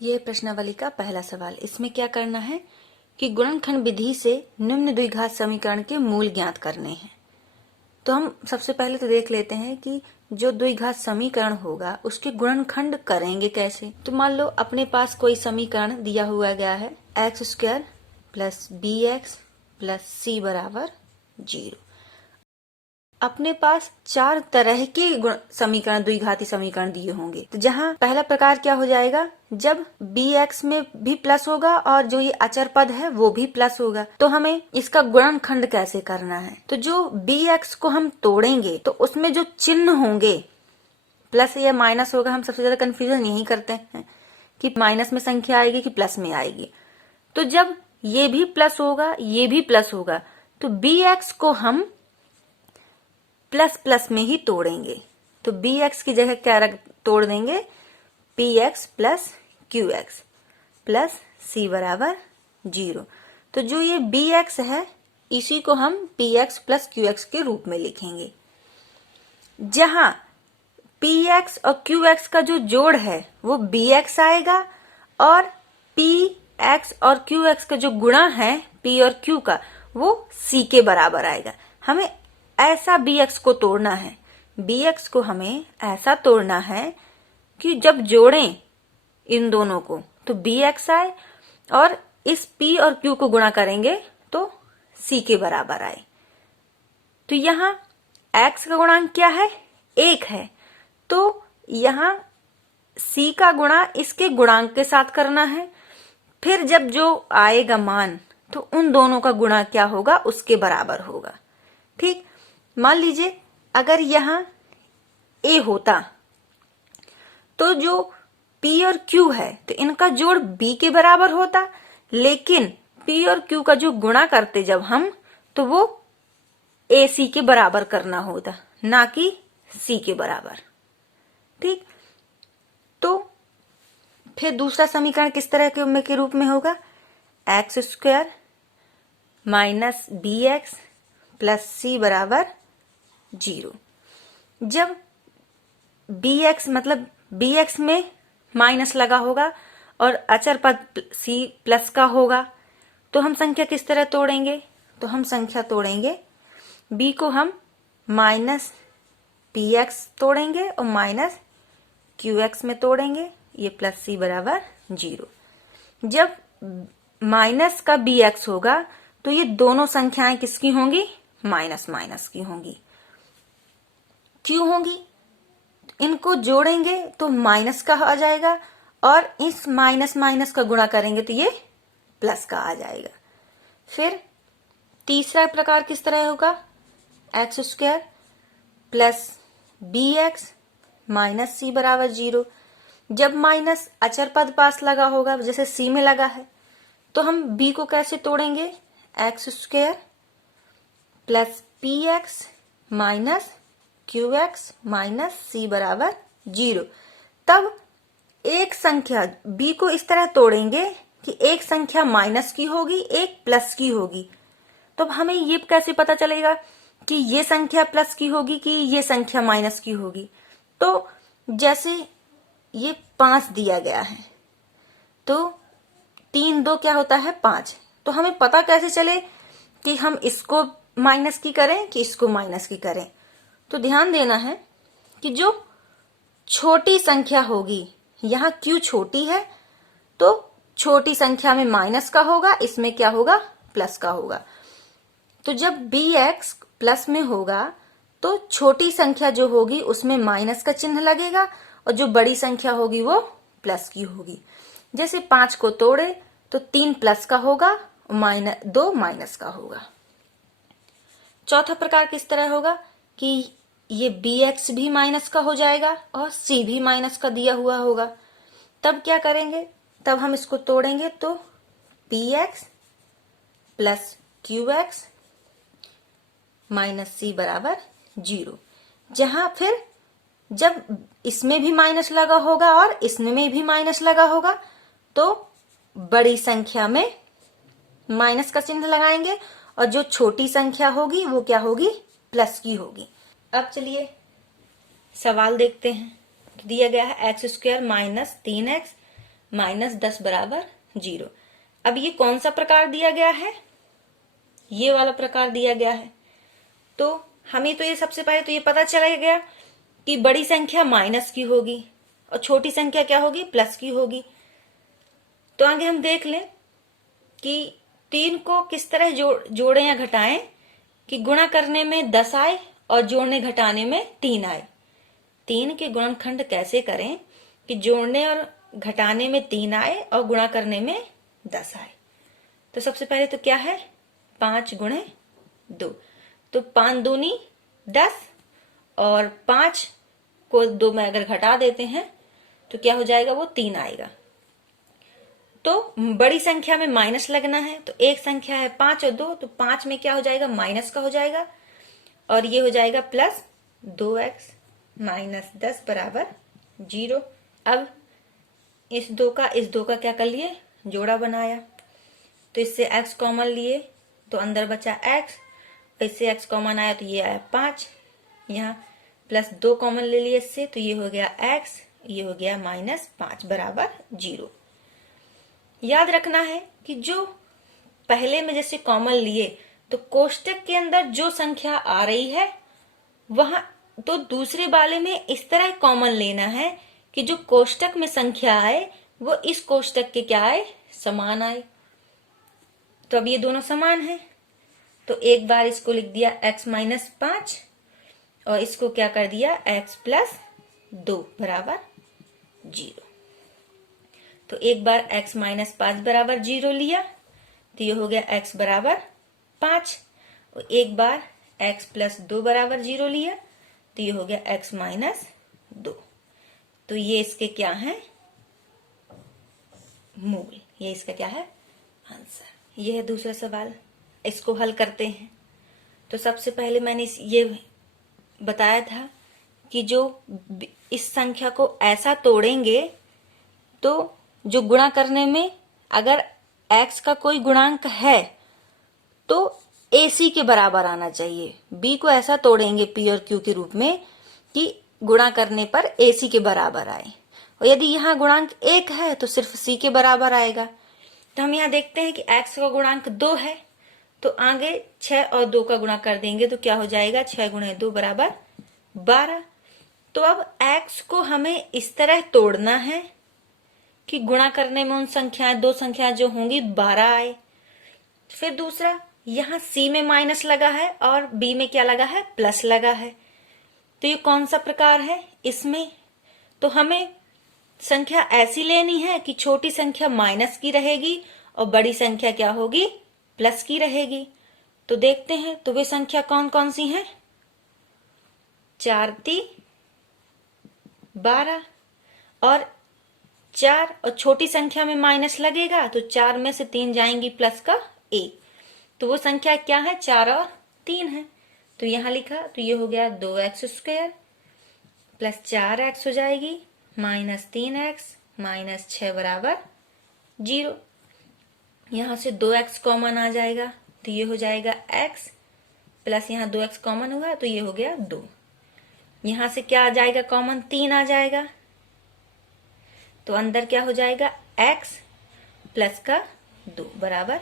यह प्रश्नावली का पहला सवाल। इसमें क्या करना है कि गुणनखंड विधि से निम्न द्विघात समीकरण के मूल ज्ञात करने हैं। तो हम सबसे पहले तो देख लेते हैं कि जो द्विघात समीकरण होगा उसके गुणनखंड करेंगे कैसे। तो मान लो अपने पास कोई समीकरण दिया हुआ गया है x² plus bx plus c बराबर 0। अपने पास चार तरह के समीकरण द्विघाती समीकरण दिए होंगे। तो जहाँ पहला प्रकार क्या हो जाएगा, जब bx में भी प्लस होगा और जो ये अचर पद है वो भी प्लस होगा, तो हमें इसका गुणनखंड कैसे करना है। तो जो bx को हम तोड़ेंगे तो उसमें जो चिन्ह होंगे प्लस या माइनस होगा। हम सबसे ज्यादा कंफ्यूजन यही करते हैं कि माइनस में संख्या आएगी कि प्लस में आएगी। तो जब ये भी प्लस होगा ये भी प्लस होगा तो bx को हम प्लस प्लस में ही तोड़ेंगे। तो bx की जगह क्या तोड़ देंगे, px plus qx plus c बराबर 0। तो जो ये bx है इसी को हम px प्लस qx के रूप में लिखेंगे। जहां px और qx का जो जोड़ है वो bx आएगा और px और qx का जो गुणा है p और q का वो c के बराबर आएगा। हमें ऐसा bx को तोड़ना है, bx को हमें ऐसा तोड़ना है कि जब जोड़ें इन दोनों को तो bx आए और इस p और q को गुणा करेंगे तो c के बराबर आए। तो यहाँ x का गुणांक क्या है, 1 है, तो यहाँ c का गुणा इसके गुणांक के साथ करना है। फिर जब जो आएगा मान तो उन दोनों का गुणा क्या होगा, उसके बराबर होगा। ठीक, मान लीजिए अगर यहाँ a होता तो जो p और q है तो इनका जोड़ b के बराबर होता, लेकिन p और q का जो गुणा करते जब हम तो वो ac के बराबर करना होता, ना कि c के बराबर। ठीक, तो फिर दूसरा समीकरण किस तरह के रूप में होगा, x² minus bx plus c बराबर 0। जब bx मतलब bx में माइनस लगा होगा और अचर पद c प्लस का होगा तो हम संख्या किस तरह तोड़ेंगे, तो हम संख्या तोड़ेंगे b को हम माइनस px तोड़ेंगे और माइनस qx में तोड़ेंगे, ये प्लस c बराबर 0। जब माइनस का bx होगा तो ये दोनों संख्याएं किसकी होंगी, माइनस माइनस की होंगी। क्यों होंगी, इनको जोड़ेंगे तो माइनस का आ जाएगा और इस माइनस माइनस का गुणा करेंगे तो ये प्लस का आ जाएगा। फिर तीसरा प्रकार किस तरह होगा, x² plus bx minus c बराबर 0। जब माइनस अचर पद पास लगा होगा जैसे c में लगा है तो हम b को कैसे तोड़ेंगे, x² plus px minus qx minus c बराबर 0। तब एक संख्या b को इस तरह तोड़ेंगे कि एक संख्या माइनस की होगी एक प्लस की होगी। तो हमें ये कैसे पता चलेगा कि ये संख्या प्लस की होगी कि ये संख्या माइनस की होगी। तो जैसे ये 5 दिया गया है तो 3 2 क्या होता है 5, तो हमें पता कैसे चले कि हम इसको माइनस की करें कि इसको माइनस की करें। तो ध्यान देना है कि जो छोटी संख्या होगी, यहाँ q छोटी है तो छोटी संख्या में माइनस का होगा, इसमें क्या होगा, प्लस का होगा। तो जब bx प्लस में होगा तो छोटी संख्या जो होगी उसमें माइनस का चिन्ह लगेगा और जो बड़ी संख्या होगी वो प्लस की होगी। जैसे 5 को तोड़े तो 3 प्लस का होगा और 2 माइनस का होगा। चौथा प्रकार किस तरह होगा कि ये bx भी माइनस का हो जाएगा और c भी माइनस का दिया हुआ होगा। तब क्या करेंगे, तब हम इसको तोड़ेंगे तो px plus qx minus c बराबर 0। जहां फिर जब इसमें भी माइनस लगा होगा और इसमें भी माइनस लगा होगा तो बड़ी संख्या में माइनस का चिन्ह लगाएंगे और जो छोटी संख्या होगी वो क्या होगी, प्लस की होगी। अब चलिए सवाल देखते हैं। दिया गया है x² माइनस 3x -10 बराबर 0। अब ये कौन सा प्रकार दिया गया है? ये वाला प्रकार दिया गया है। तो हमें तो ये सबसे पहले तो ये पता चला गया कि बड़ी संख्या माइनस की होगी और छोटी संख्या क्या होगी? प्लस की होगी। तो आगे हम देख लें कि 3 को किस तरह जोड़ें या घटाएं कि गुणा करने में 10 आए और जोड़ने घटाने में 3 आए। 3 के गुणनखंड कैसे करें कि जोड़ने और घटाने में 3 आए और गुणा करने में 10 आए। तो सबसे पहले तो क्या है? 5 गुणे 2, तो 5 दूनी 10 और 5 को 2 में अगर घटा देते हैं तो क्या हो जाएगा? वो 3 आएगा। तो बड़ी संख्या में माइनस लगना है, तो एक संख्या है 5 और 2, तो 5 में क्या हो जाएगा? माइनस का हो जाएगा और ये हो जाएगा प्लस 2x माइनस 10 बराबर 0। अब इस 2 का क्या कर लिए? जोड़ा बनाया, तो इससे x कॉमन लिए तो अंदर बचा x, इससे x कॉमन आया तो ये आया 5, यहाँ प्लस 2 कॉमन ले लिए इससे, तो ये हो गया x, ये हो गया -5 बराबर 0। याद रखना है कि जो पहले में जैसे कॉमन लिए तो कोष्टक के अंदर जो संख्या आ रही है वहां, तो दूसरे वाले में इस तरह कॉमन लेना है कि जो कोष्टक में संख्या आए वो इस कोष्टक के क्या आए? समान आए। तो अब ये दोनों समान है, तो एक बार इसको लिख दिया x -5 और इसको क्या कर दिया? x + 2 बराबर 0। तो एक बार x -5 बराबर 0 लिया तो ये हो गया x बराबर 5, और एक बार x + 2 बराबर 0 लिया तो ये हो गया x - 2। तो ये इसके क्या है? मूल। ये इसका क्या है? आंसर। ये है दूसरा सवाल, इसको हल करते हैं। तो सबसे पहले मैंने ये बताया था कि जो इस संख्या को ऐसा तोड़ेंगे तो जो गुणा करने में अगर x का कोई गुणांक है तो AC के बराबर आना चाहिए। B को ऐसा तोड़ेंगे P और Q के रूप में कि गुणा करने पर AC के बराबर आए, और यदि यहाँ गुणांक 1 है तो सिर्फ C के बराबर आएगा। तो हम यहाँ देखते हैं कि x का गुणांक 2 है, तो आगे 6 और 2 का गुणा कर देंगे तो क्या हो जाएगा? 6 × 2 बराबर 12। तो अब x को हमें इस तरह तोड़ना है कि गुणा करने में उन संख्याएं, 2 संख्याएं जो होंगी 12 आए। फिर दूसरा, यहाँ C में माइनस लगा है और B में क्या लगा है? प्लस लगा है। तो ये कौन सा प्रकार है? इसमें तो हमें संख्या ऐसी लेनी है कि छोटी संख्या माइनस की रहेगी और बड़ी संख्या क्या होगी? प्लस की रहेगी। तो देखते हैं, तो वे संख्या कौन कौन सी हैं? 4 × 12 और 4, और छोटी संख्या में माइनस लगेगा तो 4 में से 3 जाएंगी प्लस का 1, तो वो संख्या क्या है? 4 और 3 है। तो यहां लिखा, तो ये हो गया 2x² प्लस 4x हो जाएगी -3x -6 बराबर 0। यहां से 2x कॉमन आ जाएगा तो ये हो जाएगा x प्लस यहाँ 2x कॉमन हुआ तो ये हो गया 2। यहां से क्या आ जाएगा कॉमन? 3 आ जाएगा, तो अंदर क्या हो जाएगा? x प्लस का 2 बराबर,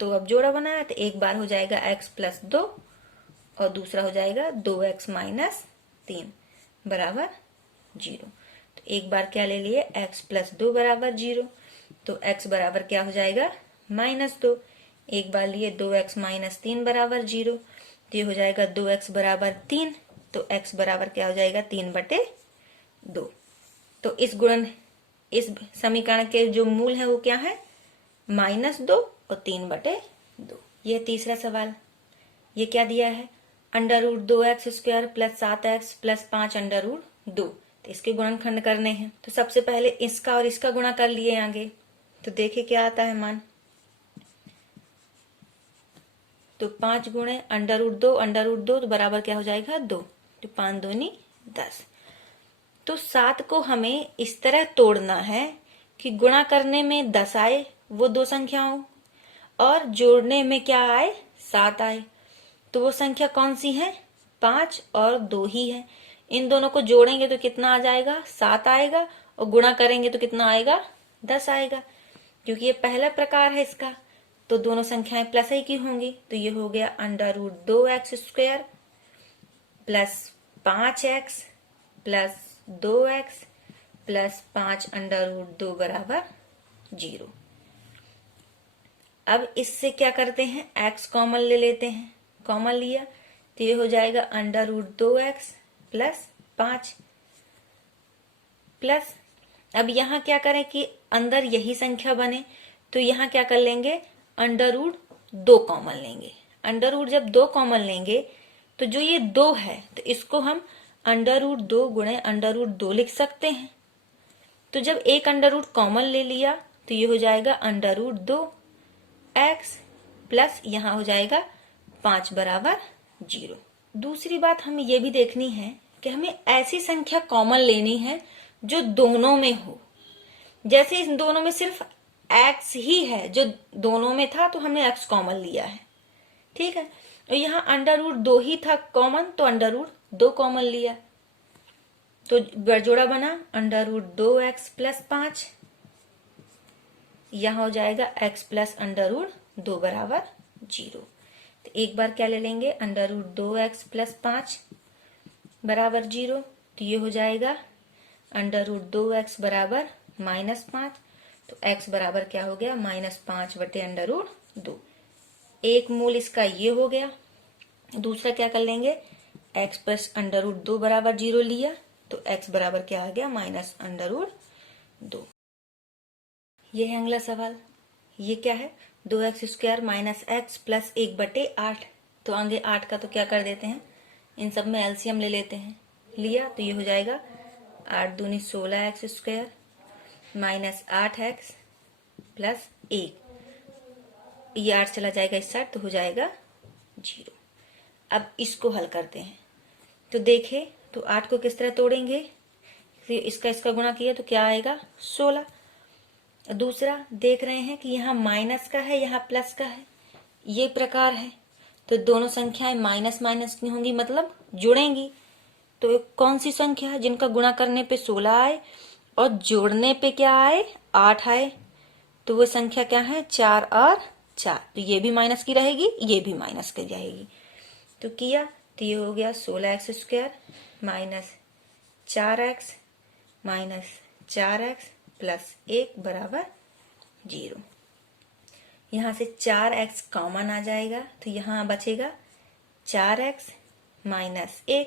तो अब जोड़ा बनाया तो एक बार हो जाएगा x + 2 और दूसरा हो जाएगा 2x - 3 बराबर 0। तो एक बार क्या ले लिए? x + 2 बराबर 0, तो x बराबर क्या हो जाएगा? -2। एक बार लिए 2x - 3 बराबर 0, तो ये हो जाएगा 2x बराबर 3, तो x बराबर क्या हो जाएगा? 3/2। तो इस समीकरण के जो मूल है वो क्या है? -2 और 3/2। ये तीसरा सवाल। ये क्या दिया है? √2x² + 7x + 5 √2। तो इसके गुणनखंड करने हैं, तो सबसे पहले इसका और इसका गुणा कर लिए आगे, तो देखिए क्या आता है मान। तो 5 गुणे √2 तो बराबर क्या हो जाएगा? 2, तो 5 दूनी 10। तो 7 को हमें इस तरह तोड़ना है कि गुणा करने में 10 आए वो 2 संख्याओं, और जोड़ने में क्या आए? 7 आए। तो वो संख्या कौन सी है? 5 और 2 ही है। इन दोनों को जोड़ेंगे तो कितना आ जाएगा? 7 आएगा, और गुणा करेंगे तो कितना आएगा, 10 आएगा। क्योंकि ये पहला प्रकार है इसका, तो दोनों संख्याएं प्लस ही की होंगी। तो ये हो गया √2x² plus 5x plus 2x plus 5√2 बराबर 0। अब इससे क्या करते हैं, x कॉमन ले लेते हैं। कॉमन लिया तो ये हो जाएगा √2x प्लस 5 प्लस, अब यहाँ क्या करें कि अंदर यही संख्या बने, तो यहाँ क्या कर लेंगे, √2 कॉमन लेंगे। अंडर जब 2 कॉमन लेंगे तो जो ये 2 है तो इसको हम √2 गुणे √2 लिख सकते हैं। तो जब एक √ कॉमन ले लिया तो ये हो जाएगा √2x प्लस यहाँ हो जाएगा 5 बराबर 0। दूसरी बात हमें ये भी देखनी है कि हमें ऐसी संख्या कॉमन लेनी है जो दोनों में हो। जैसे इन दोनों में सिर्फ x ही है, जो दोनों में था तो हमने x कॉमन लिया है, ठीक है। और यहाँ √2 ही था कॉमन, तो √2 कॉमन लिया, तो बरजोड़ा बना √2x प्लस 5, यहाँ हो जाएगा x प्लस √2 बराबर 0। तो एक बार क्या ले लेंगे, √2x प्लस 5 बराबर 0, तो ये हो जाएगा √2x बराबर -5। तो x बराबर क्या हो गया, -5 बटे √2। एक मूल इसका ये हो गया। दूसरा क्या कर लेंगे, x प्लस √2 बराबर 0 लिया, तो x बराबर क्या आ गया, -√2। ये है अगला सवाल। ये क्या है, 2x² माइनस x प्लस 1 बटे 8। तो आगे 8 का तो क्या कर देते हैं, इन सब में एलसीएम ले लेते हैं। लिया तो ये हो जाएगा 8 दूनी 16x² माइनस 8x प्लस 1। ये 8 चला जाएगा इस साइड तो हो जाएगा 0। अब इसको हल करते हैं तो देखें, तो 8 को किस तरह तोड़ेंगे, इसका गुणा किया तो क्या आएगा, 16। दूसरा देख रहे हैं कि यहाँ माइनस का है, यहाँ प्लस का है, ये प्रकार है, तो दोनों संख्याएं माइनस माइनस की होंगी, मतलब जुड़ेंगी। तो कौन सी संख्या है जिनका गुणा करने पे 16 आए और जोड़ने पे क्या आए, 8 आए, तो वो संख्या क्या है, 4 और 4। तो ये भी माइनस की रहेगी, ये भी माइनस की रहेगी। तो किया तो ये हो गया 16x² minus 4x minus 4x plus 1 बराबर 0। यहाँ से 4x कॉमन आ जाएगा, तो यहाँ बचेगा 4x माइनस 1।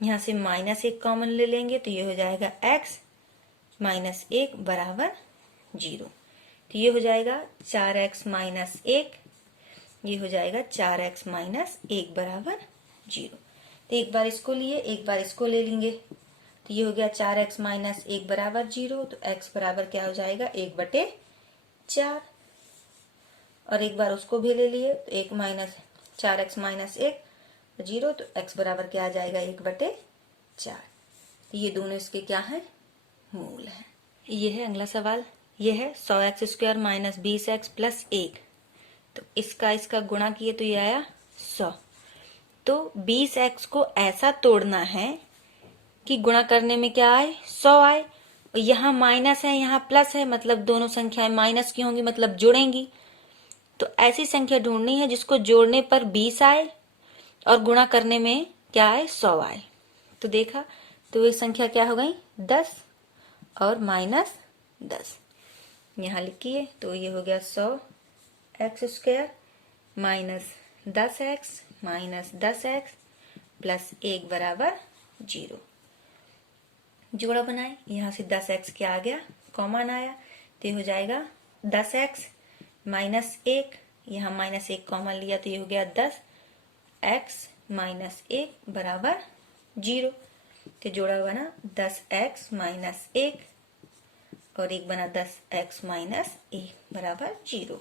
यहाँ से -1 कॉमन ले लेंगे तो ये हो जाएगा x माइनस 1 बराबर 0। तो ये हो जाएगा 4x माइनस 1, ये हो जाएगा 4x माइनस 1 बराबर 0। तो एक बार इसको लिए, एक बार इसको ले लेंगे, तो ये हो गया 4x माइनस 1 बराबर 0। तो x बराबर क्या हो जाएगा, 1 बटे 4। और एक बार उसको भी ले लिए तो 1 माइनस 4x माइनस 1 0, तो x बराबर क्या आ जाएगा, 1 बटे 4। तो ये दोनों इसके क्या है, मूल है। ये है अगला सवाल। ये है 100x² माइनस 20x प्लस 1। तो इसका गुणा किए तो ये आया 100। तो 20x को ऐसा तोड़ना है कि गुणा करने में क्या आए, 100 आए। और यहाँ माइनस है, यहाँ प्लस है, मतलब दोनों संख्याएं माइनस की होंगी, मतलब जुड़ेंगी। तो ऐसी संख्या ढूंढनी है जिसको जोड़ने पर 20 आए और गुणा करने में क्या आए, 100 आए। तो देखा तो ये संख्या क्या हो गई, 10 और -10। यहाँ लिखिए तो ये हो गया 100x² minus 10x minus 10x plus 1 बराबर 0। जोड़ा बनाए, यहाँ से 10x क्या आ गया, कॉमन आया, तो ये हो जाएगा 10x माइनस 1, यहाँ -1 कॉमन लिया तो ये हो गया 10x माइनस 1 बराबर 0। तो जोड़ा बना 10x माइनस 1 और एक बना 10x माइनस 1 बराबर 0।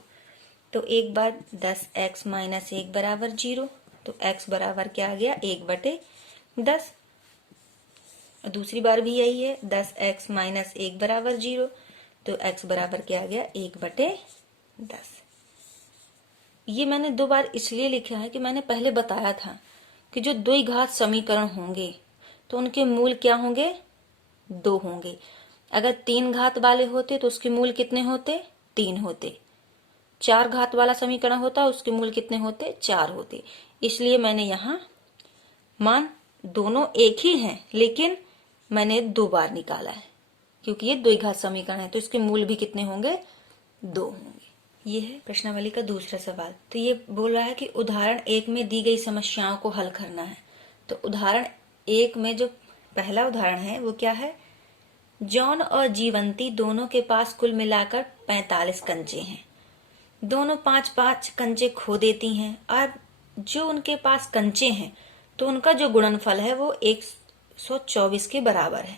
तो एक बार 10x माइनस 1 बराबर 0, तो x बराबर क्या आ गया, 1 बटे 10। दूसरी बार भी यही है, 10x माइनस 1 बराबर 0, तो x बराबर क्या आ गया, 1 बटे 10। ये मैंने 2 बार इसलिए लिखा है कि मैंने पहले बताया था कि जो द्विघात समीकरण होंगे तो उनके मूल क्या होंगे, 2 होंगे। अगर 3 घात वाले होते तो उसके मूल कितने होते? 3 होते। 4 घात वाला समीकरण होता उसके मूल कितने होते? 4 होते। इसलिए मैंने यहाँ मान दोनों एक ही हैं, लेकिन मैंने 2 बार निकाला है, क्योंकि ये द्विघात समीकरण है तो इसके मूल भी कितने होंगे? 2 होंगे। ये है प्रश्नावली का दूसरा सवाल। तो ये बोल रहा है कि उदाहरण 1 में दी गई समस्याओं को हल करना है। तो उदाहरण 1 में जो पहला उदाहरण है वो क्या है? जॉन और जीवंती दोनों के पास कुल मिलाकर 45 कंचे हैं। दोनों 5-5 कंचे खो देती हैं और जो उनके पास कंचे हैं तो उनका जो गुणनफल है वो 124 के बराबर है।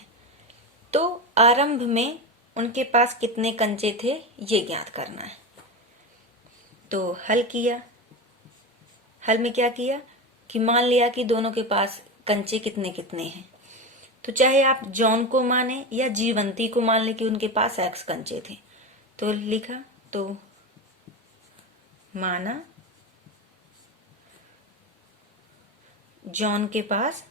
तो आरंभ में उनके पास कितने कंचे थे ये ज्ञात करना है। तो हल किया। हल में क्या किया कि मान लिया कि दोनों के पास कंचे कितने कितने हैं। तो चाहे आप जॉन को माने या जीवंती को मान ले कि उनके पास x कंचे थे, तो लिखा, तो माना जॉन के पास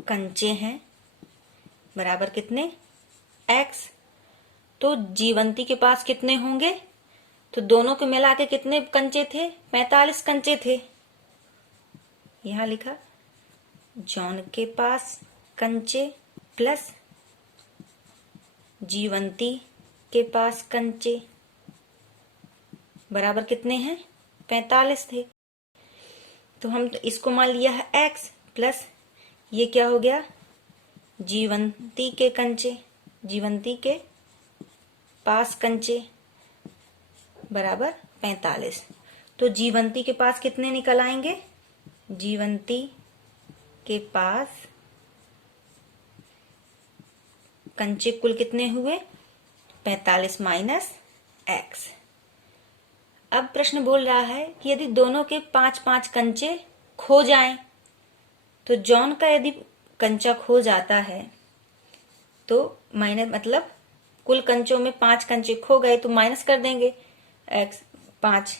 कंचे हैं बराबर कितने? x। तो जीवंती के पास कितने होंगे? तो दोनों के मिला के कितने कंचे थे? 45 कंचे थे। यहां लिखा जॉन के पास कंचे प्लस जीवंती के पास कंचे बराबर कितने हैं? 45 थे। तो हम तो इसको मान लिया है x प्लस ये क्या हो गया? जीवंती के कंचे, जीवंती के पास कंचे बराबर 45। तो जीवंती के पास कितने निकल आएंगे? जीवंती के पास कंचे कुल कितने हुए? 45 माइनस x। अब प्रश्न बोल रहा है कि यदि दोनों के 5-5 कंचे खो जाएं, तो जॉन का यदि कंचा खो जाता है तो माइनस मतलब कुल कंचों में 5 कंचे खो गए तो माइनस कर देंगे x 5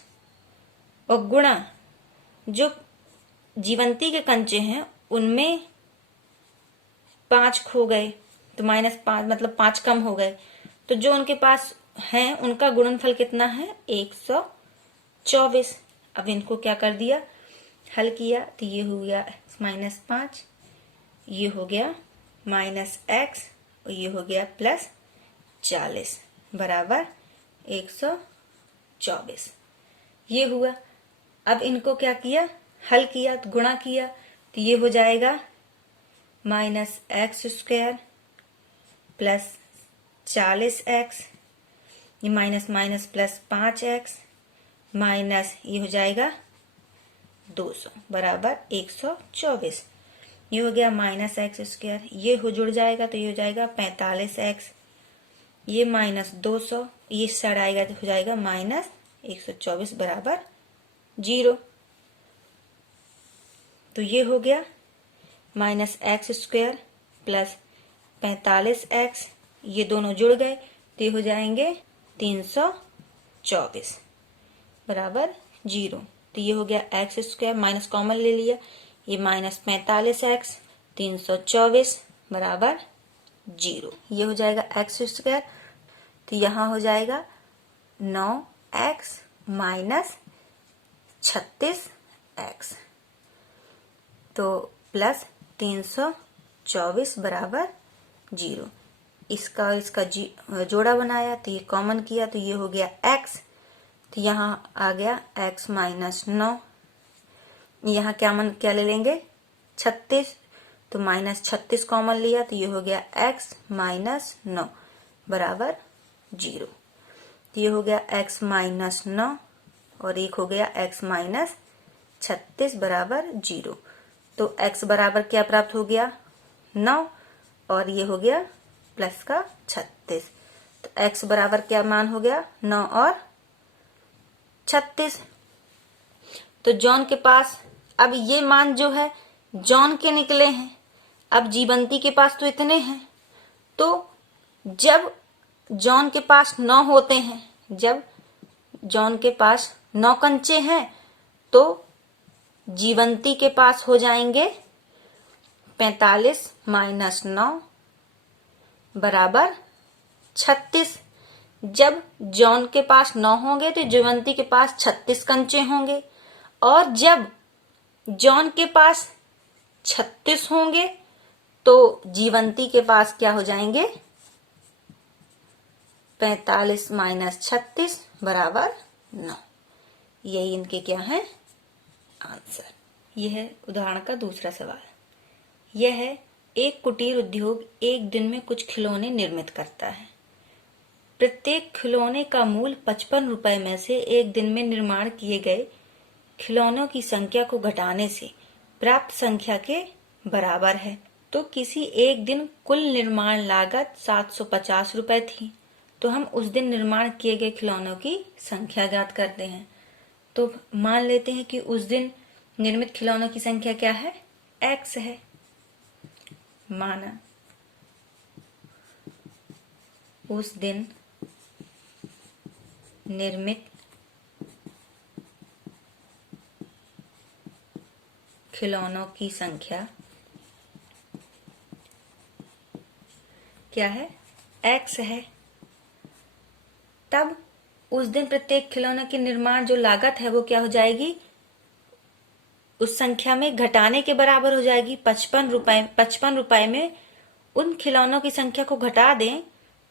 और गुणा जो जीवंती के कंचे हैं उनमें 5 खो गए तो -5 मतलब 5 कम हो गए। तो जो उनके पास हैं उनका गुणनफल कितना है? 124। अब इनको क्या कर दिया? हल किया तो ये हो गया -5, ये हो गया -x और ये हो गया +40 बराबर 124। ये हुआ। अब इनको क्या किया? हल किया तो गुणा किया तो ये हो जाएगा -x² प्लस 40x, ये minus minus plus 5x minus ये हो जाएगा 200 बराबर 124। ये हो गया -x², ये हो जुड़ जाएगा तो ये हो जाएगा 45x, ये -200, ये साइड आएगा तो हो जाएगा -124 बराबर 0। तो ये हो गया -x² प्लस 45x, ये दोनों जुड़ गए तो ये हो जाएंगे 324 बराबर 0। तो ये हो गया x² माइनस कॉमन ले लिया, ये -45x 324 बराबर 0। ये हो जाएगा x², तो यहाँ हो जाएगा 9x माइनस 36x, तो प्लस 324 बराबर 0। इसका और इसका जोड़ा बनाया तो ये कॉमन किया तो ये हो गया x, तो यहाँ आ गया x माइनस 9। यहाँ क्या ले लेंगे? 36, तो -36 कॉमन लिया तो ये हो गया x माइनस 9 बराबर 0। तो ये हो गया x माइनस 9 और एक हो गया x माइनस 36 बराबर 0। तो x बराबर क्या प्राप्त हो गया? 9 और ये हो गया प्लस का 36। तो x बराबर क्या मान हो गया? 9 और 36। तो जॉन के पास अब ये मान जो है जॉन के निकले हैं। अब जीवंती के पास तो इतने हैं, तो जब जॉन के पास 9 होते हैं, जब जॉन के पास 9 कंचे हैं तो जीवंती के पास हो जाएंगे 45 माइनस 9 बराबर 36। जब जॉन के पास 9 होंगे तो जयवंती के पास 36 कंचे होंगे, और जब जॉन के पास 36 होंगे तो जीवंती के पास क्या हो जाएंगे? 45 माइनस 36 बराबर 9। यही इनके क्या है? आंसर। यह है उदाहरण का दूसरा सवाल। यह है, एक कुटीर उद्योग एक दिन में कुछ खिलौने निर्मित करता है। प्रत्येक खिलौने का मूल्य 55 रुपए में से एक दिन में निर्माण किए गए खिलौनों की संख्या को घटाने से प्राप्त संख्या के बराबर है। तो किसी एक दिन कुल निर्माण लागत 750 रुपए थी, तो हम उस दिन निर्माण किए गए खिलौनों की संख्या ज्ञात करते हैं। तो मान लेते हैं कि उस दिन निर्मित खिलौनों की संख्या क्या है? x है। माना उस दिन निर्मित खिलौनों की संख्या क्या है? x है। तब उस दिन प्रत्येक खिलौने के निर्माण जो लागत है वो क्या हो जाएगी? उस संख्या में घटाने के बराबर हो जाएगी। 55 रुपए में उन खिलौनों की संख्या को घटा दें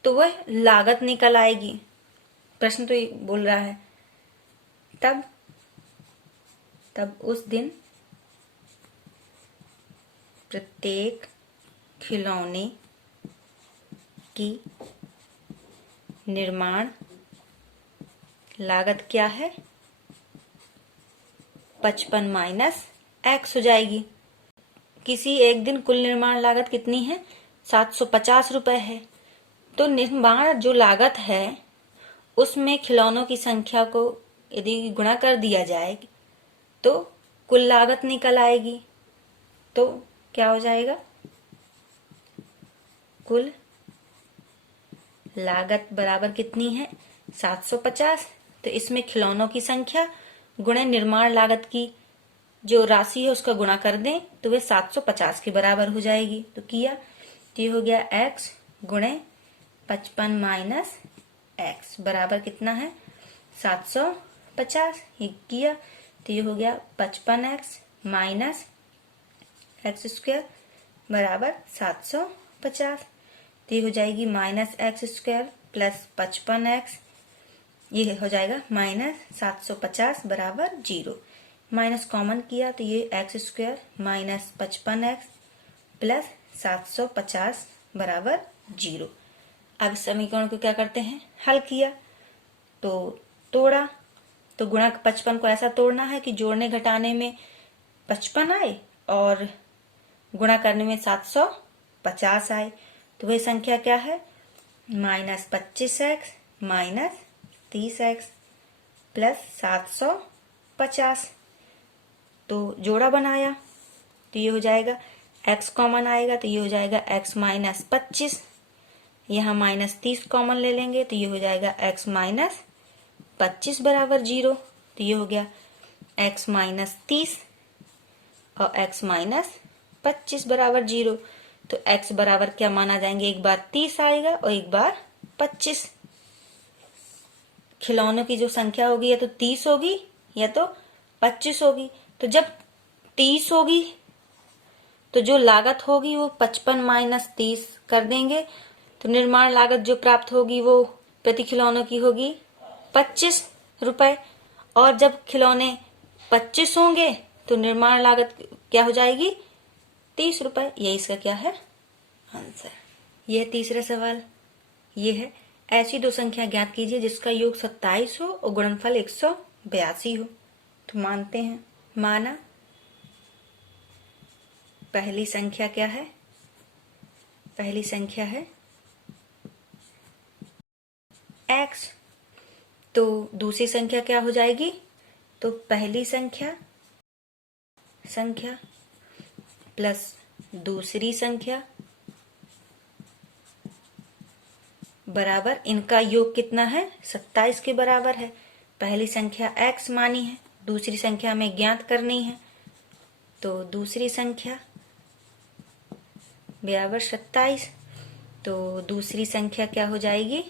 तो वह लागत निकल आएगी। प्रश्न तो ये बोल रहा है। तब उस दिन प्रत्येक खिलौने की निर्माण लागत क्या है? 55 माइनस x हो जाएगी। किसी एक दिन कुल निर्माण लागत कितनी है? 750 रुपए है। तो निर्माण जो लागत है उसमें खिलौनों की संख्या को यदि गुणा कर दिया जाए तो कुल लागत निकल आएगी। तो क्या हो जाएगा? कुल लागत बराबर कितनी है? 750। तो इसमें खिलौनों की संख्या गुणे निर्माण लागत की जो राशि है उसका गुणा कर दें तो वे 750 के बराबर हो जाएगी। तो किया तो ये हो गया x गुणे 55 माइनस x बराबर कितना है? 750। ये किया तो ये हो गया 55x माइनस एक्स स्क्वायर बराबर 750। तो ये हो जाएगी minus x square plus 55x, ये हो जाएगा माइनस 750 बराबर 0। माइनस कॉमन किया तो ये x square minus 55x plus 750 बराबर 0। अब समीकरण को क्या करते हैं? हल किया तो तोड़ा। तो गुणा 55 को ऐसा तोड़ना है कि जोड़ने घटाने में 55 आए और गुणा करने में 750 आए। तो वही संख्या क्या है? Minus 25x minus 30x plus 750। तो जोड़ा बनाया तो ये हो जाएगा x कॉमन आएगा तो ये हो जाएगा x माइनस 25। यहाँ माइनस 30 कॉमन ले लेंगे तो ये हो जाएगा x माइनस 25 बराबर 0। तो ये हो गया x माइनस 30 और x माइनस 25 बराबर 0। तो x बराबर क्या माना जाएंगे? एक बार 30 आएगा और एक बार 25। खिलौनों की जो संख्या होगी या तो 30 होगी या तो 25 होगी। तो जब 30 होगी तो जो लागत होगी वो 55 माइनस 30 कर देंगे तो निर्माण लागत जो प्राप्त होगी वो प्रति खिलौनों की होगी 25 रुपए। और जब खिलौने 25 होंगे तो निर्माण लागत क्या हो जाएगी? 30 रुपए। ये इसका क्या है? आंसर। यह तीसरा सवाल ये है, ऐसी दो संख्या ज्ञात कीजिए जिसका योग 27 हो और गुणनफल 182 हो। तो मानते हैं। माना पहली संख्या क्या है? पहली संख्या है x। तो दूसरी संख्या क्या हो जाएगी? तो पहली संख्या प्लस दूसरी संख्या बराबर इनका योग कितना है? 27 के बराबर है। पहली संख्या x मानी है, दूसरी संख्या हमें ज्ञात करनी है। तो दूसरी संख्या बराबर 27। तो दूसरी संख्या क्या हो जाएगी?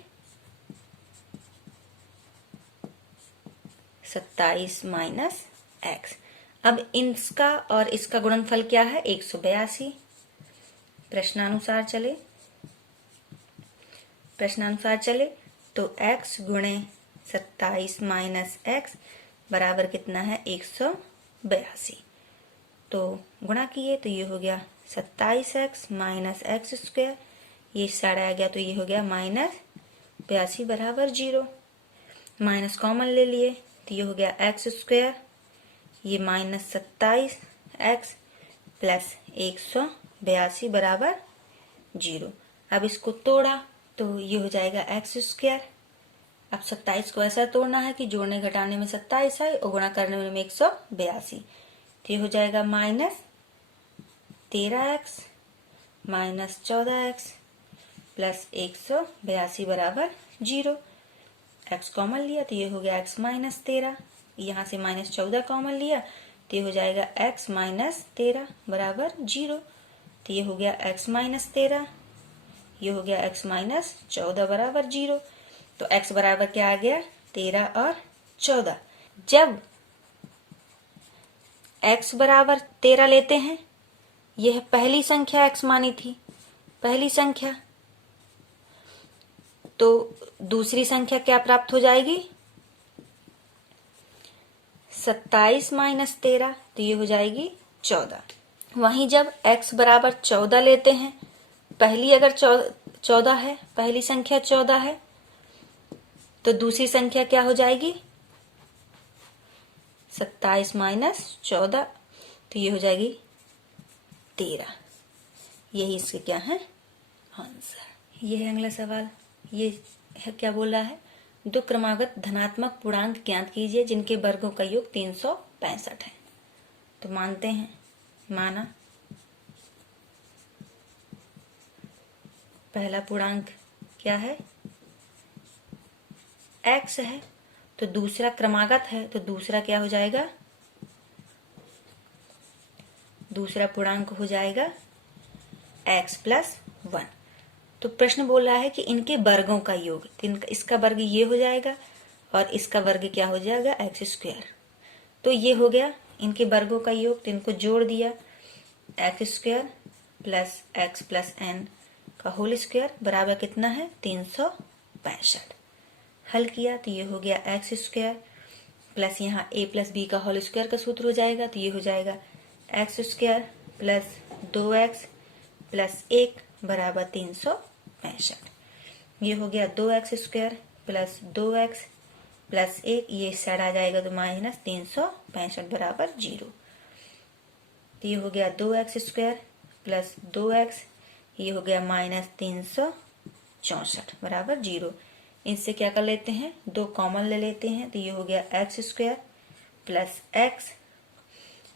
27 माइनस x। अब इसका और इसका गुणनफल क्या है? 182। प्रश्नानुसार चले तो x गुणे 27 माइनस x बराबर कितना है? 182। तो गुणा किए तो ये हो गया 27x माइनस एक्स स्क्वायर, ये साइड आ गया तो ये हो गया माइनस 82 बराबर 0। माइनस कॉमन ले लिए तो ये हो गया एक्स स्क्वायर, ये माइनस 27x प्लस 182 बराबर 0। अब इसको तोड़ा तो ये हो जाएगा एक्स स्क्वायर। अब 27 को ऐसा तोड़ना है कि जोड़ने घटाने में 27 है और गुणा करने में 182। तो ये हो जाएगा minus 13x minus 14x plus 182 बराबर 0। x कॉमन लिया तो ये हो गया x माइनस 13, यहाँ से माइनस 14 कॉमन लिया तो ये हो जाएगा x माइनस 13 बराबर 0। तो ये हो गया x माइनस 13, ये हो गया x माइनस 14 बराबर 0। तो x बराबर क्या आ गया? 13 और 14। जब x बराबर 13 लेते हैं, यह पहली संख्या x मानी थी, पहली संख्या, तो दूसरी संख्या क्या प्राप्त हो जाएगी? 27 माइनस 13, तो ये हो जाएगी 14। वहीं जब x बराबर 14 लेते हैं, पहली अगर 14 है, पहली संख्या 14 है, तो दूसरी संख्या क्या हो जाएगी? 27 माइनस 14, तो ये हो जाएगी 13। यही इसके क्या है? आंसर। ये है अगला सवाल। ये है क्या बोल रहा है? दो क्रमागत धनात्मक पूर्णांक ज्ञात कीजिए जिनके वर्गों का योग 365 है। तो मानते हैं, माना पहला पूर्णांक क्या है? x है, तो दूसरा क्रमागत है, तो दूसरा क्या हो जाएगा? दूसरा पूर्णांक हो जाएगा x प्लस 1। तो प्रश्न बोल रहा है कि इनके वर्गों का योग, इसका वर्ग ये हो जाएगा और इसका वर्ग क्या हो जाएगा? X square. तो ये हो गया इनके वर्गों का योग, तो इनको जोड़ दिया, x square plus x plus n का होल स्क्वायर बराबर कितना है? 365। हल किया तो ये हो गया एक्स स्क्वायर प्लस यहाँ ए प्लस बी का होल स्क्वायर का सूत्र हो जाएगा, तो ये हो जाएगा x square plus 2x plus 1 बराबर 365। ये हो गया 2x square plus 2x plus 1, ये साइड आ जाएगा तो माइनस 365 बराबर 0। तो ये हो गया 2x स्क्वायर प्लस 2x, ये हो गया माइनस 364 बराबर 0। इनसे क्या कर लेते हैं? 2 कॉमन ले लेते हैं, तो ये हो गया x square plus x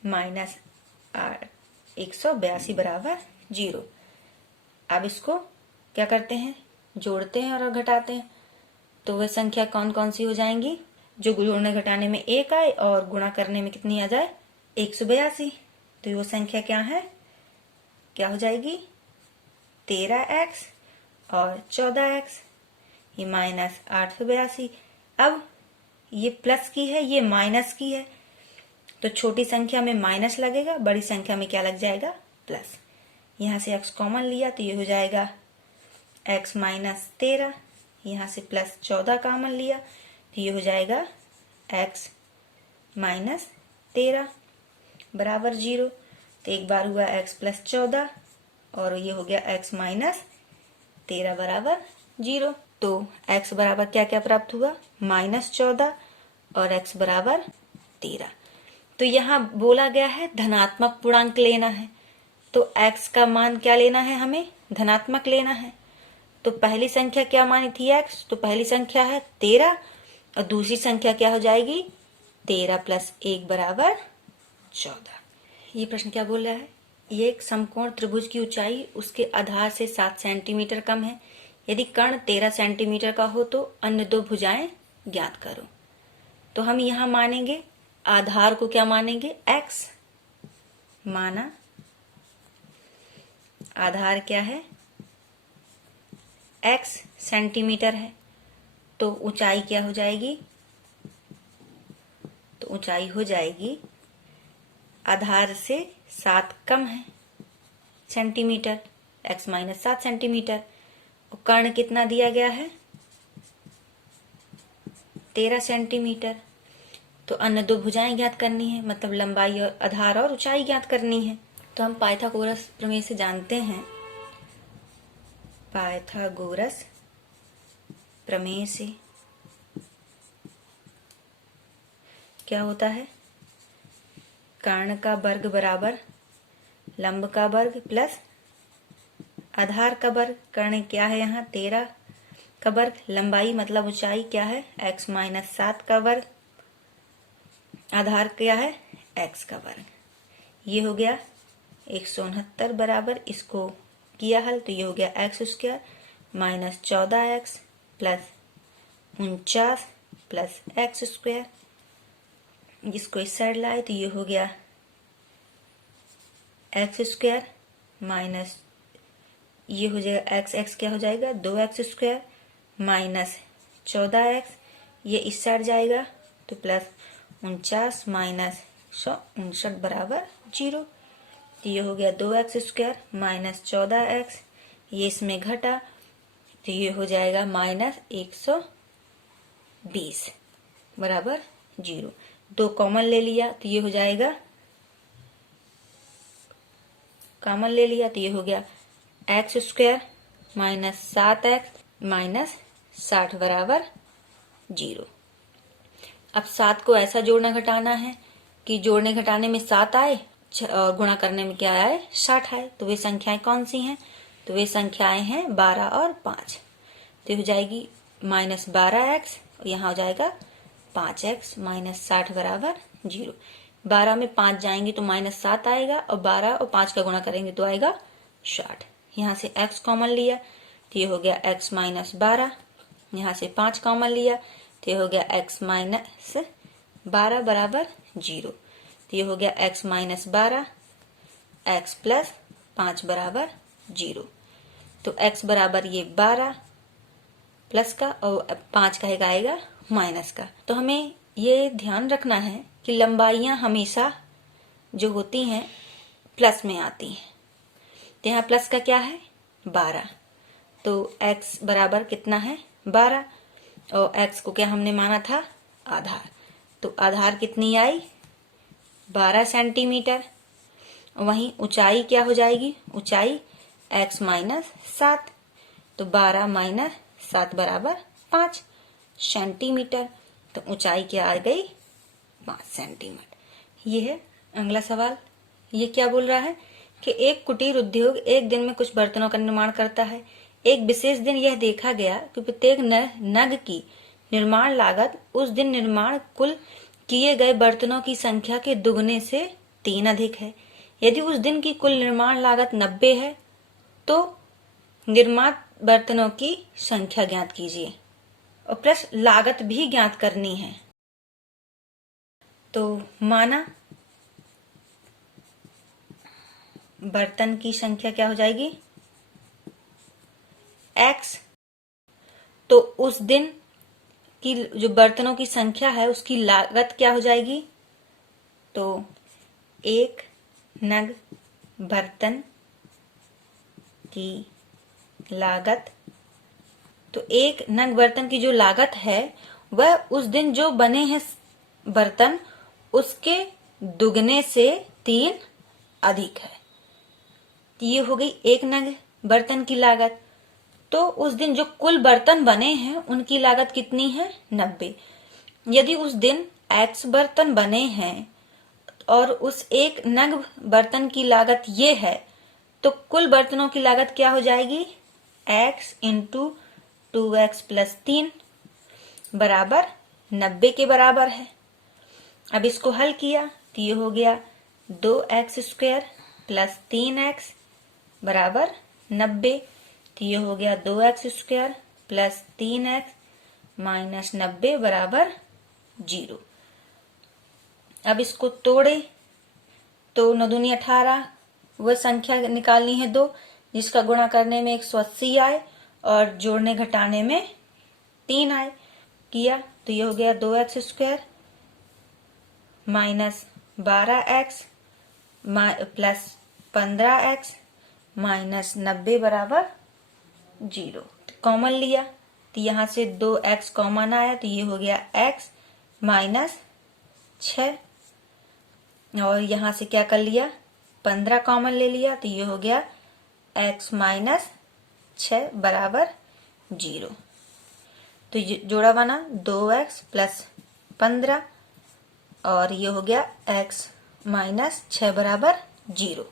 minus 182 बराबर 0। अब इसको क्या करते हैं? जोड़ते हैं और घटाते हैं। तो वह संख्या कौन कौन सी हो जाएंगी? जो जोड़ने घटाने में 1 आए और गुणा करने में कितनी आ जाए? 182। तो वो संख्या क्या है? क्या हो जाएगी? 13x और 14x, ये माइनस 882। अब ये प्लस की है, ये माइनस की है, तो छोटी संख्या में माइनस लगेगा, बड़ी संख्या में क्या लग जाएगा? प्लस। यहाँ से x कॉमन लिया तो ये हो जाएगा x माइनस 13, यहाँ से प्लस 14 कॉमन लिया तो ये हो जाएगा x माइनस 13 बराबर 0। तो एक बार हुआ x प्लस 14 और ये हो गया x माइनस 13 बराबर 0। तो x बराबर क्या क्या प्राप्त हुआ? माइनस 14 और x बराबर 13। तो यहाँ बोला गया है धनात्मक पूर्णांक लेना है, तो x का मान क्या लेना है? हमें धनात्मक लेना है। तो पहली संख्या क्या मानी थी x? तो पहली संख्या है 13 और दूसरी संख्या क्या हो जाएगी? 13 प्लस 1 बराबर 14। ये प्रश्न क्या बोल रहा है? ये एक समकोण त्रिभुज की ऊंचाई उसके आधार से 7 सेंटीमीटर कम है। यदि कर्ण 13 सेंटीमीटर का हो तो अन्य दो भुजाएं ज्ञात करो। तो हम यहाँ मानेंगे आधार को, क्या मानेंगे? x। माना आधार क्या है, x सेंटीमीटर है, तो ऊंचाई क्या हो जाएगी, तो ऊंचाई हो जाएगी आधार से 7 कम है सेंटीमीटर, x माइनस 7 सेंटीमीटर। और कर्ण कितना दिया गया है, 13 सेंटीमीटर। तो अन्य दो भुजाएं ज्ञात करनी है, मतलब लंबाई और आधार और ऊंचाई ज्ञात करनी है। तो हम पाइथागोरस प्रमेय से जानते हैं, पाइथागोरस प्रमेय से क्या होता है, कर्ण का वर्ग बराबर लंब का वर्ग प्लस आधार का वर्ग। कर्ण क्या है यहाँ 13 का वर्ग, लंबाई मतलब ऊंचाई क्या है x माइनस 7 का वर्ग, आधार क्या है x का वर्ग। ये हो गया 169 बराबर, इसको किया हल तो ये हो गया x square minus 14x plus 49 plus x square. जिसको इस साइड लाए तो ये हो गया एक्स स्क्वायर माइनस ये हो जाएगा एक्स, एक्स क्या हो जाएगा 2x स्क्वायर माइनस 14x, ये इस साइड जाएगा तो प्लस 49 माइनस 159 बराबर 0। तो ये हो गया 2x स्क्वायर माइनस 14x, ये इसमें घटा तो ये हो जाएगा माइनस 120 बराबर 0। 2 कॉमन ले लिया तो ये हो जाएगा, कॉमन ले लिया तो ये हो गया x square minus 7x minus 60 बराबर 0। अब 7 को ऐसा जोड़ना घटाना है कि जोड़ने घटाने में 7 आए और गुणा करने में क्या आए 60 आए। तो वे संख्याएं कौन सी हैं, तो वे संख्याएं हैं 12 और 5। तो हो जाएगी माइनस 12x और यहाँ हो जाएगा 5x माइनस 60 बराबर 0। 12 में 5 जाएंगे तो माइनस 7 आएगा और 12 और 5 का गुणा करेंगे तो आएगा 60। यहाँ से x कॉमन लिया तो ये हो गया x माइनस 12, यहाँ से 5 कॉमन लिया तो ये हो गया x माइनस 12 बराबर 0। तो ये हो गया x माइनस 12 x प्लस 5 बराबर 0। तो x बराबर ये 12 प्लस का और 5 का एक आएगा माइनस का। तो हमें ये ध्यान रखना है कि लंबाइयां हमेशा जो होती हैं प्लस में आती हैं। तो यहाँ प्लस का क्या है 12, तो x बराबर कितना है 12 और x को क्या हमने माना था आधार, तो आधार कितनी आई 12 सेंटीमीटर। वहीं ऊंचाई क्या हो जाएगी, ऊंचाई x माइनस 7, तो 12 माइनस 7 बराबर 5 सेंटीमीटर। तो ऊंचाई क्या आ गई 5 सेंटीमीटर। ये है अगला सवाल। ये क्या बोल रहा है कि एक कुटीर उद्योग एक दिन में कुछ बर्तनों का निर्माण करता है। एक विशेष दिन यह देखा गया कि प्रत्येक नग की निर्माण लागत उस दिन निर्माण कुल किए गए बर्तनों की संख्या के दुगने से 3 अधिक है। यदि उस दिन की कुल निर्माण लागत 90 है तो निर्मित बर्तनों की संख्या ज्ञात कीजिए और प्लस लागत भी ज्ञात करनी है। तो माना बर्तन की संख्या क्या हो जाएगी x, तो उस दिन की जो बर्तनों की संख्या है उसकी लागत क्या हो जाएगी, तो एक नग बर्तन की लागत, तो एक नग बर्तन की जो लागत है वह उस दिन जो बने हैं बर्तन उसके दुगने से 3 अधिक है। ये हो गई एक नग बर्तन की लागत। तो उस दिन जो कुल बर्तन बने हैं उनकी लागत कितनी है 90। यदि उस दिन x बर्तन बने हैं और उस एक नग बर्तन की लागत ये है तो कुल बर्तनों की लागत क्या हो जाएगी x इंटू 2x प्लस 3 बराबर 90 के बराबर है। अब इसको हल किया तो ये हो गया 2x स्क्वायर प्लस 3x बराबर 90। तो ये हो गया 2x square plus 3x minus 90 बराबर 0। अब इसको तोड़े तो 9 दूनी 18, वह संख्या निकालनी है 2, जिसका गुणा करने में 180 आए और जोड़ने घटाने में 3 आए। किया तो ये हो गया 2x² minus 12x plus 15x minus 90 बराबर 0। कॉमन लिया तो यहां से 2x कॉमन आया तो ये हो गया x माइनस 6 और यहां से क्या कर लिया 15 कॉमन ले लिया तो ये हो गया x माइनस 6 बराबर 0। तो जोड़ा बना 2x प्लस 15 और ये हो गया x माइनस 6 बराबर 0।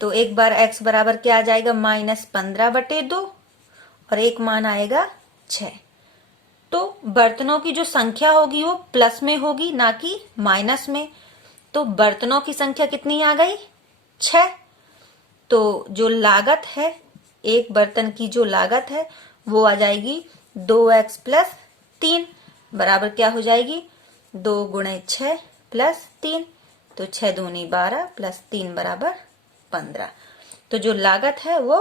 तो एक बार x बराबर क्या आ जाएगा -15/2 और एक मान आएगा 6। तो बर्तनों की जो संख्या होगी वो प्लस में होगी ना कि माइनस में। तो बर्तनों की संख्या कितनी आ गई 6। तो जो लागत है एक बर्तन की जो लागत है वो आ जाएगी 2x प्लस 3 बराबर क्या हो जाएगी 2 गुणे 6 प्लस 3। तो 6 दूनी 12 प्लस 3 बराबर 15। तो जो लागत है वो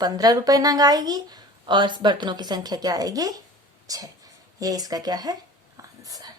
15 रुपए नग आएगी और बर्तनों की संख्या क्या आएगी 6। ये इसका क्या है आंसर।